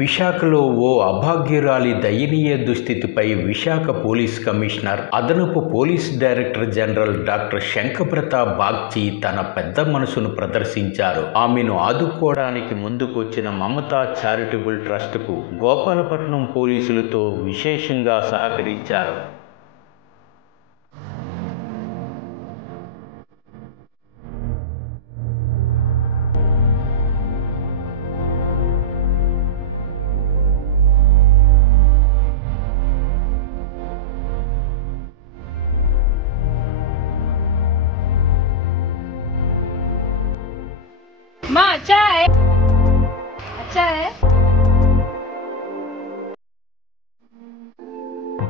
విశాఖలో ఓ అభాగ్యురాలి దయనీయ దుస్థితిపై విశాఖ పోలీస్ కమిషనర్, అదనపు police director general doctor Shankhabrata Bagchi తన పెద్ద మనసును ప్రదర్శించారు. ఆమెను ఆదుకోవడానికి ముందుకొచ్చిన మమతా చారిటబుల్ ట్రస్ట్కు గోపాలపట్నం పోలీసులతో విశేషంగా సహకరించారు. माँ अच्छा है, अच्छा है।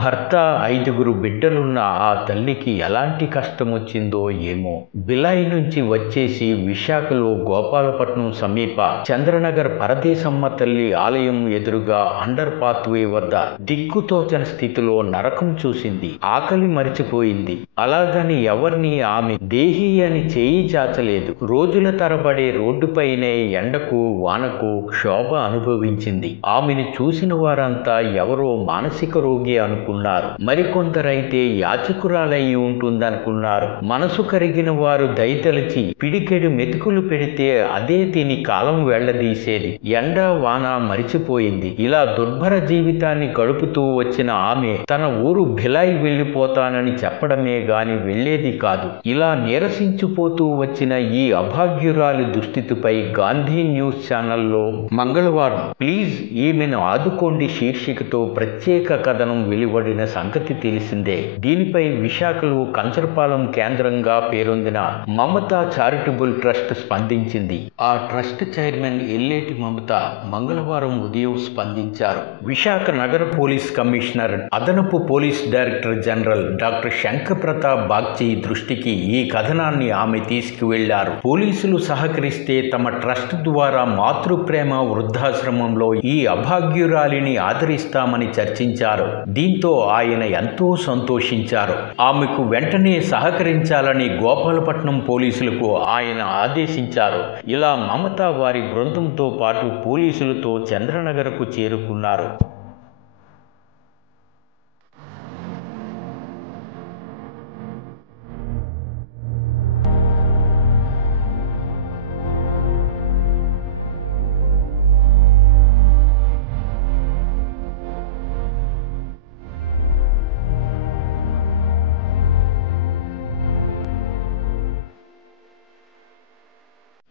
భర్త, 5 బిడ్డలున్న ఆ తల్లికి ఎలాంటి కష్టం వచ్చిందో ఏమో. బిలాయి నుంచి వచ్చేసి విశాఖలో గోపాలపట్నం సమీప చంద్రనగర్ పరదేశమ్మ తల్లి ఆలయం ఎదురుగా అండర్ పాత్వే వద్ద దిక్కుతోచని స్థితిలో నరకం చూసింది. ఆకలి మరిచిపోయింది. అలాగని ఎవరిని ఆమె దేహి అని చేయి చాచలేదు. రోజుల తరబడి రోడ్డుపైనే ఎండకు వానకు క్షోభ అనుభవించింది. ఆమెను చూసిన వారంతా ఎవరో మానసిక రోగి అనుకున్నారు. మరికొందరైతే యాచకురాలయ్యి ఉంటుందనుకున్నారు. మనసు కరిగిన వారు దయతలిచి పిడికెడు మెతుకులు పెడితే అదే తిని కాలం వెళ్లదీసేది. ఎండ వాన మరిచిపోయింది. ఇలా దుర్భర జీవితాన్ని గడుపుతూ వచ్చిన ఆమె తన ఊరు భిలాయి వెళ్లిపోతానని చెప్పడమే గాని వెళ్లేది కాదు. ఇలా నీరసించిపోతూ వచ్చిన ఈ అభాగ్యురాలి దుస్థితిపై గాంధీ న్యూస్ ఛానల్లో మంగళవారం ప్లీజ్ ఈమెను ఆదుకోండి శీర్షికతో ప్రత్యేక కథనం వెలువడిన సంగతి తెలిసిందే. దీనిపై విశాఖలో కంచరపాలెం కేంద్రంగా పేరొందిన మమతా చారిటబుల్ ట్రస్ట్ స్పందించింది. ఆ ట్రస్ట్ చైర్మన్ ఎల్లేటి మమత మంగళవారం ఉదయం స్పందించారు. విశాఖ నగర పోలీస్ కమిషనర్, అదనపు police director general doctor Shankhabrata Bagchi దృష్టికి ఈ కథనాన్ని ఆమె తీసుకువెళ్లారు. పోలీసులు సహకరిస్తే తమ ట్రస్ట్ ద్వారా మాతృప్రేమ వృద్ధాశ్రమంలో ఈ అభాగ్యురాలిని ఆదరిస్తామని చర్చించారు. దీంతో ఆయన ఎంతో సంతోషించారు. ఆమెకు వెంటనే సహకరించాలని గోపాలపట్నం పోలీసులకు ఆయన ఆదేశించారు. ఇలా మమత వారి బృందంతో పాటు పోలీసులతో చంద్రనగర్కు చేరుకున్నారు.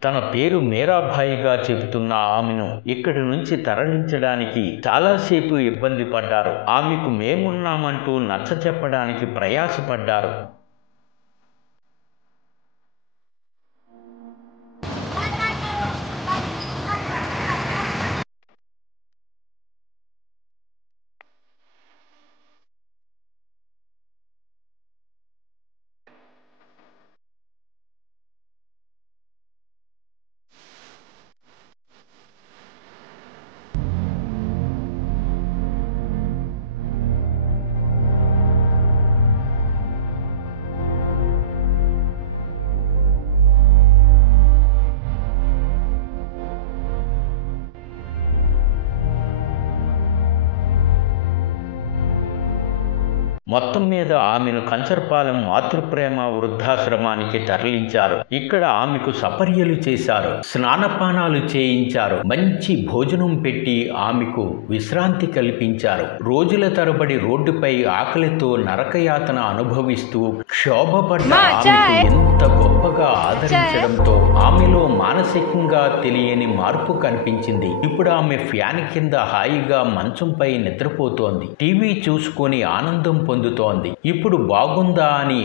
తన పేరు మీరాబాయిగా చెబుతున్న ఆమెను ఇక్కడి నుంచి తరలించడానికి చాలాసేపు ఇబ్బంది పడ్డారు. ఆమెకు మేమున్నామంటూ నచ్చచెప్పడానికి ప్రయాసపడ్డారు. మొత్తం మీద ఆమెను కంచరపాలెం మాతృప్రేమ వృద్ధాశ్రమానికి తరలించారు. ఇక్కడ ఆమెకు సపర్యలు చేశారు, స్నానపానాలు చేయించారు, మంచి భోజనం పెట్టి ఆమెకు విశ్రాంతి కల్పించారు. రోజుల తరబడి రోడ్డుపై ఆకలితో నరకయాతన అనుభవిస్తూ క్షోభపడ్డ ఆమెకు ఎంత గొప్పగా ఆదరించడంతో ఆమెలో మానసికంగా తెలియని మార్పు కనిపించింది. ఇప్పుడు ఆమె ఫ్యాన్ కింద హాయిగా మంచంపై నిద్రపోతోంది. టీవీ చూసుకొని ఆనందం పొందుతోంది. ఇప్పుడు బాగుందా అని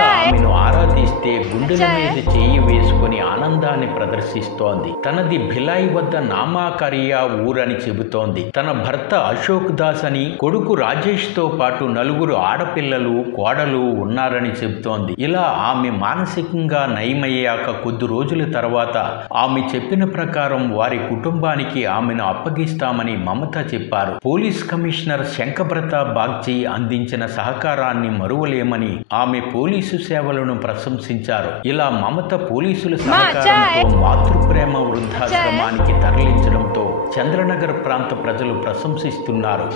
ఆమెను ఆరాధిస్తే గుండెల మీద చేయి వేసుకుని ఆనందాన్ని ప్రదర్శిస్తోంది. తనది భిలాయి వద్ద నామాకరియా ఊరని చెబుతోంది. తన భర్త అశోక్ దాస్ అని, కొడుకు రాజేష్ తో పాటు 4 ఆడపిల్లలు, కోడలు ఉన్నారని చెబుతోంది. ఇలా ఆమె మానసిక మానసికంగా నయమయ్యాక కొద్ది రోజుల తర్వాత ఆమె చెప్పిన ప్రకారం వారి కుటుంబానికి ఆమెను అప్పగిస్తామని మమత చెప్పారు. పోలీస్ కమిషనర్ శంఖబ్రత బాగ్చి అందించిన సహకారాన్ని మరువలేమని ఆమె పోలీసు సేవలను ప్రశంసించారు. ఇలా మమత పోలీసుల సహకారంతో మాతృప్రేమ వృద్ధాశ్రమానికి తరలించడంతో చంద్రనగర్ ప్రాంత ప్రజలు ప్రశంసిస్తున్నారు.